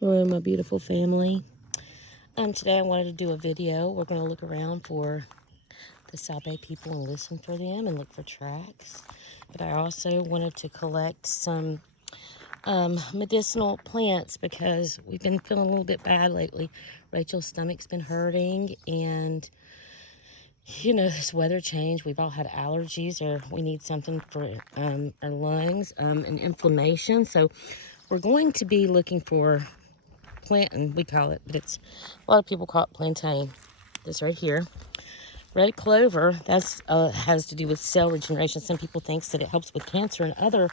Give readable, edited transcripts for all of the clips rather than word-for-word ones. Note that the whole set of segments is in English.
Hello, my beautiful family. Today I wanted to do a video. We're going to look around for the Sabe people and listen for them and look for tracks. But I also wanted to collect some medicinal plants because we've been feeling a little bit bad lately. Rachel's stomach's been hurting, and you know, this weather change, we've all had allergies, or we need something for our lungs and inflammation. So we're going to be looking for plantain, we call it, but it's a lot of people call it plantain. This right here, red clover, that's has to do with cell regeneration. Some people think that it helps with cancer and other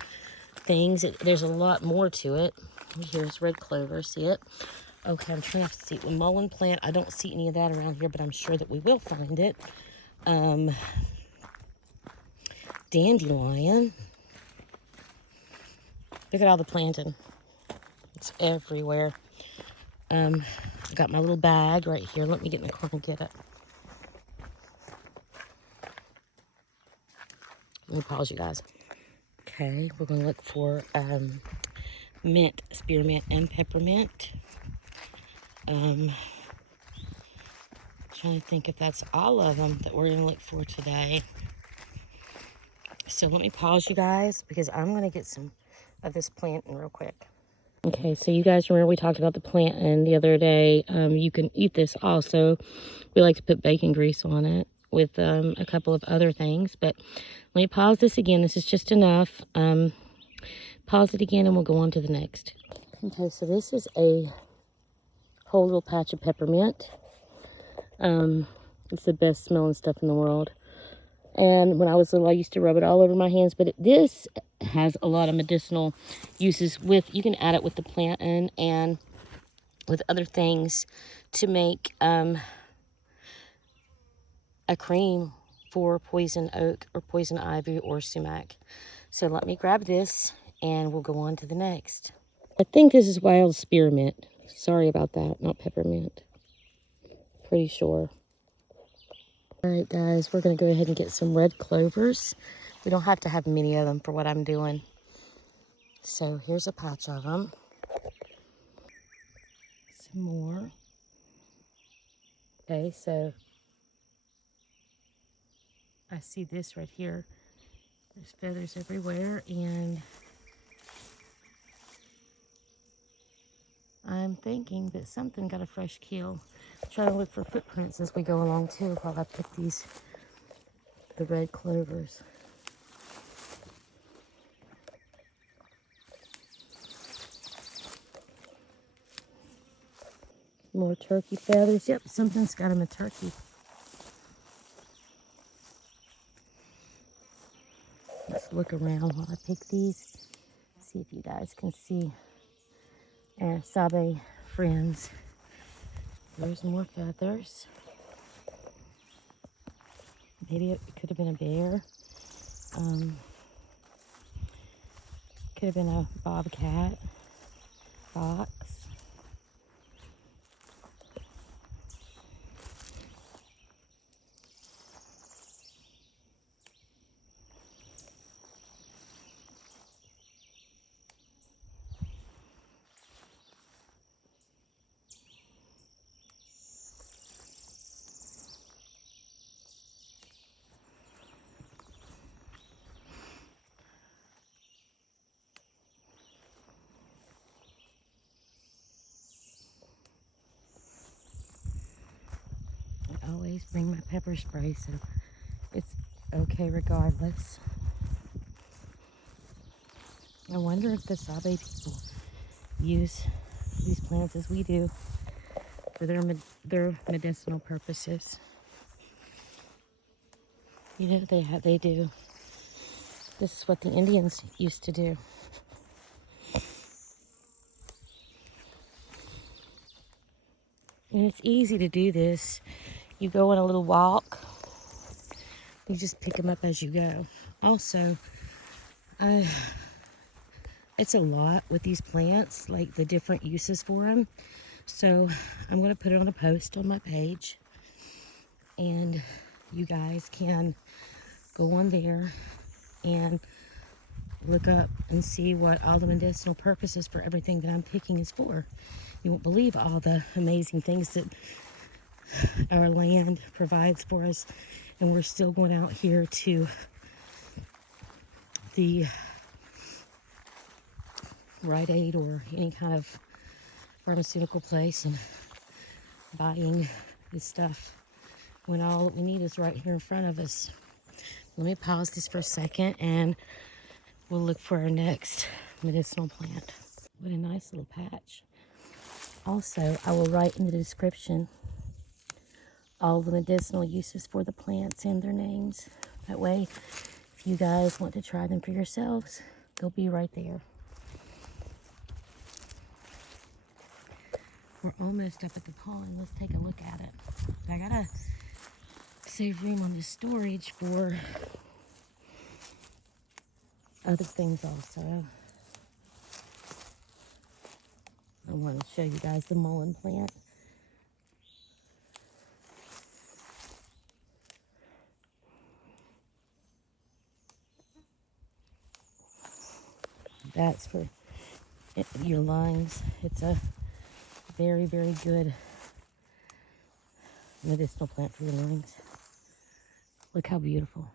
things. There's a lot more to it. Here's red clover, see it? Okay, I'm trying to see the mullen plant. I don't see any of that around here, but I'm sure that we will find it. Dandelion. Look at all the plantain. It's everywhere. I got my little bag right here. Let me get in the car and get it. Let me pause, you guys. Okay, we're going to look for mint, spearmint, and peppermint. Trying to think if that's all of them that we're going to look for today. So let me pause, you guys, because I'm going to get some of this plantain real quick. Okay, so you guys remember we talked about the plantain the other day. You can eat this also. We like to put bacon grease on it with a couple of other things. But let me pause this again. This is just enough. Pause it again and we'll go on to the next. Okay, so this is a whole little patch of peppermint. It's the best smelling stuff in the world. And when I was little, I used to rub it all over my hands. But this has a lot of medicinal uses. You can add it with the plantain and with other things to make a cream for poison oak or poison ivy or sumac. So let me grab this and we'll go on to the next. I think this is wild spearmint. Sorry about that, not peppermint. Pretty sure. All right, guys, we're going to go ahead and get some red clovers. We don't have to have many of them for what I'm doing. So here's a patch of them. Some more. Okay, so I see this right here. There's feathers everywhere, and I'm thinking that something got a fresh kill. Try to look for footprints as we go along too while I pick the red clovers. More turkey feathers. Yep, something's got him a turkey. Let's look around while I pick these. See if you guys can see our Sabe friends. There's more feathers. Maybe it could have been a bear. Could have been a bobcat, fox. I always bring my pepper spray, so it's okay regardless. I wonder if the Sabe people use these plants as we do for their medicinal purposes. You know, they do. This is what the Indians used to do. And it's easy to do this. You go on a little walk. You just pick them up as you go. Also, it's a lot with these plants, like the different uses for them. So I'm going to put it on a post on my page. And you guys can go on there and look up and see what all the medicinal purposes for everything that I'm picking is for. You won't believe all the amazing things that our land provides for us, and we're still going out here to the Rite Aid or any kind of pharmaceutical place and buying this stuff when all we need is right here in front of us. Let me pause this for a second and we'll look for our next medicinal plant. What a nice little patch. Also, I will write in the description all the medicinal uses for the plants and their names. That way, if you guys want to try them for yourselves, they'll be right there. We're almost up at the pond. Let's take a look at it. I gotta save room on the storage for other things also. I want to show you guys the mullen plant. That's for your lungs. It's a very, very good medicinal plant for your lungs. Look how beautiful.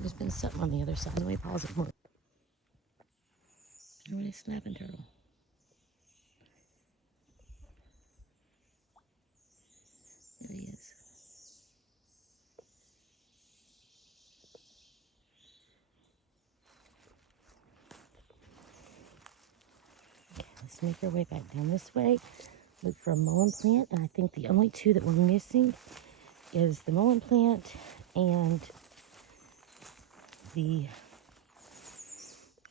There's been something on the other side. Let me pause it more. Oh, it's a snapping turtle. There he is. Okay, let's make our way back down this way. Look for a mullen plant, and I think the only two that we're missing is the mullen plant and the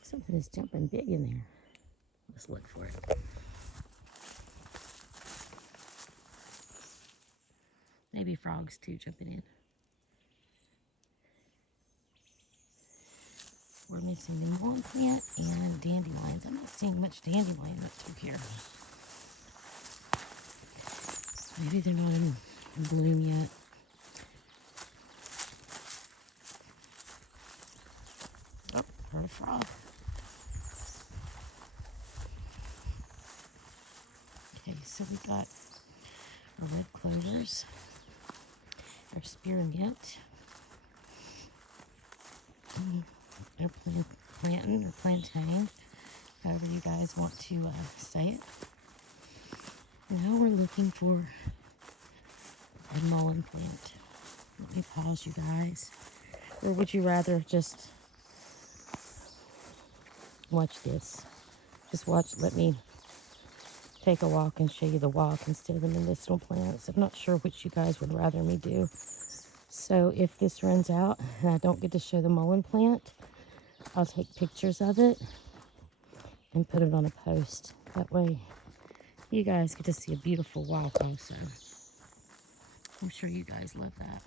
something is jumping big in there. Let's look for it. Maybe frogs too jumping in. We're missing the mullen plant and dandelions. I'm not seeing much dandelion up through here. Maybe they're not in bloom yet. Oh, heard a frog. Okay, so we got our red clovers, our spearmint, our plantain or plantain, however you guys want to say it. Now we're looking for a mullen plant. Let me pause you guys. Or would you rather just watch this? Just watch, let me take a walk and show you the walk instead of the medicinal plants. I'm not sure which you guys would rather me do. So if this runs out and I don't get to show the mullen plant, I'll take pictures of it and put it on a post. That way you guys get to see a beautiful walk also. I'm sure you guys love that.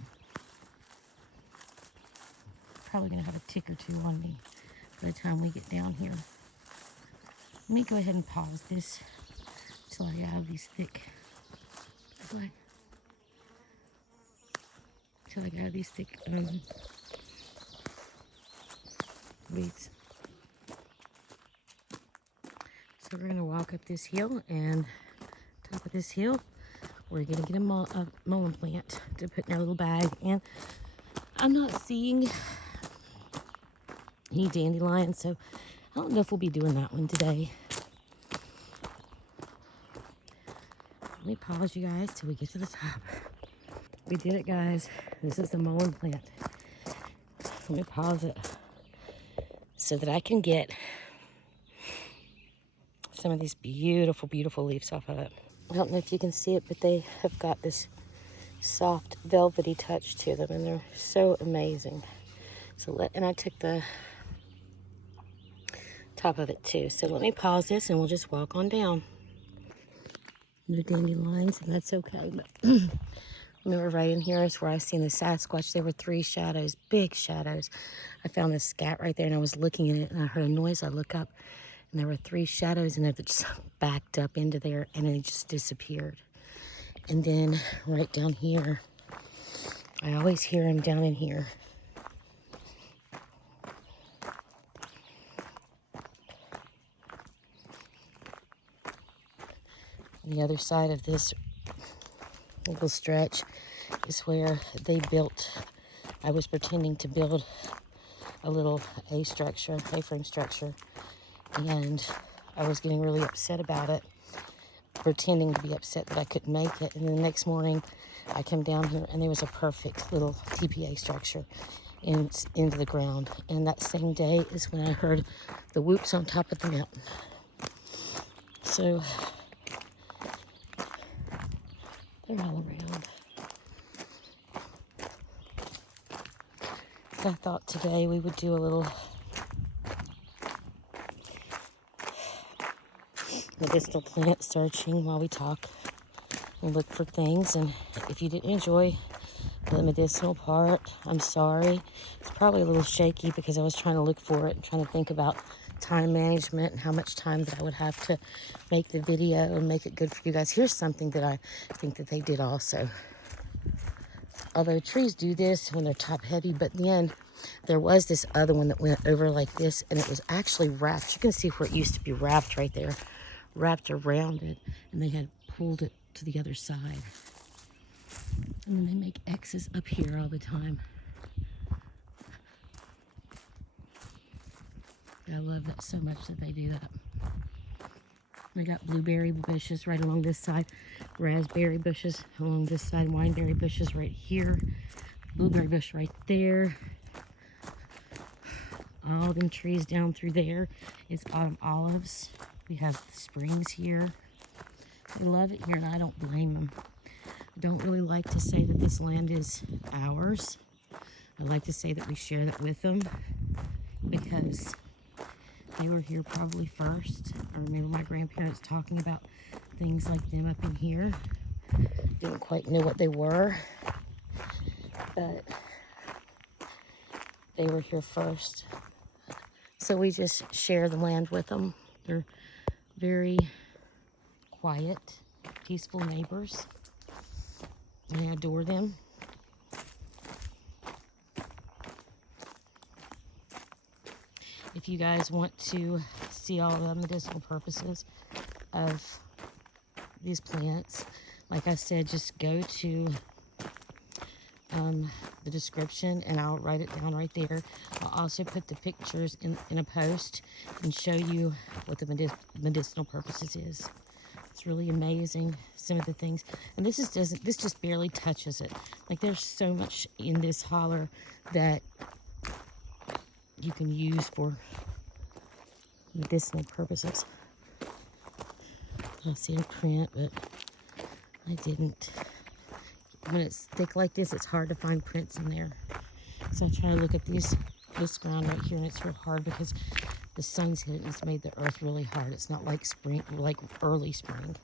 Probably gonna have a tick or two on me by the time we get down here. Let me go ahead and pause this till I have these thick, till I got these thick weeds. So we're gonna walk up this hill, and top of this hill, we're gonna get a mullen plant to put in our little bag. And I'm not seeing any dandelions, so I don't know if we'll be doing that one today. Let me pause you guys till we get to the top. We did it, guys. This is the mullen plant. Let me pause it so that I can get some of these beautiful, beautiful leaves off of it. I don't know if you can see it, but they have got this soft, velvety touch to them, and they're so amazing. So and I took the top of it too. So let me pause this and we'll just walk on down. No dandelions, and that's okay. But remember, right in here is where I seen the Sasquatch. There were 3 shadows, big shadows. I found this scat right there, and I was looking at it, and I heard a noise. I look up, and there were 3 shadows in it that just backed up into there, and it just disappeared. And then right down here I always hear him down in here. On the other side of this little stretch is where they built, I was pretending to build a little A-frame structure, and I was getting really upset about it, pretending to be upset that I couldn't make it. And then the next morning I come down here and there was a perfect little TPA structure into the ground. And that same day is when I heard the whoops on top of the mountain. So they're all around. So I thought today we would do a little medicinal plant searching while we talk and look for things. And if you didn't enjoy the medicinal part, I'm sorry. It's probably a little shaky because I was trying to look for it and trying to think about time management and how much time that I would have to make the video and make it good for you guys. Here's something that I think that they did also. Although trees do this when they're top heavy, but then there was this other one that went over like this, and it was actually wrapped. You can see where it used to be wrapped right there, wrapped around it, and they had pulled it to the other side. And then they make X's up here all the time. I love that so much that they do that. We got blueberry bushes right along this side, raspberry bushes along this side, wineberry bushes right here, blueberry bush right there. All them trees down through there is autumn olives. We have springs here. They love it here, and I don't blame them. I don't really like to say that this land is ours. I like to say that we share that with them because they were here probably first. I remember my grandparents talking about things like them up in here. Didn't quite know what they were, but they were here first. So we just share the land with them. They're very quiet, peaceful neighbors. I adore them. If you guys want to see all the medicinal purposes of these plants, like I said, just go to the description and I'll write it down right there. I'll also put the pictures in a post and show you what the medicinal purposes is. It's really amazing, some of the things. And this just barely touches it. Like, there's so much in this holler that you can use for medicinal purposes. I see a print, but I didn't. When it's thick like this, it's hard to find prints in there. So I try to look at this ground right here, and it's real hard because the sun's hit it and it's made the earth really hard. It's not like spring, like early spring.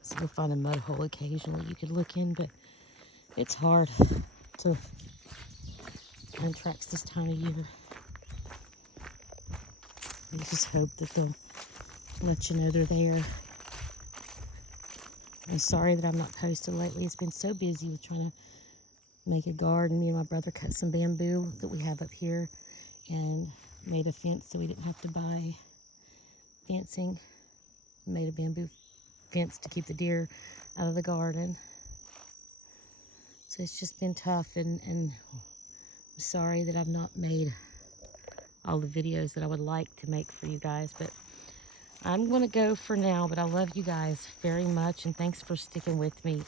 So you'll find a mud hole occasionally you could look in, but it's hard to find tracks this time of year. I just hope that they'll let you know they're there. I'm sorry that I'm not posted lately. It's been so busy with trying to make a garden. Me and my brother cut some bamboo that we have up here and made a fence so we didn't have to buy fencing. Made a bamboo fence to keep the deer out of the garden. So it's just been tough, and I'm sorry that I've not made all the videos that I would like to make for you guys, but I'm going to go for now. But I love you guys very much, and thanks for sticking with me.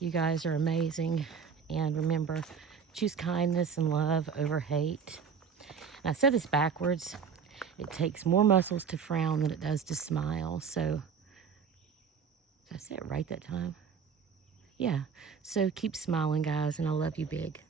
You guys are amazing, and remember, choose kindness and love over hate. And I said this backwards. It takes more muscles to frown than it does to smile. So, did I say it right that time? Yeah. So keep smiling, guys, and I love you big.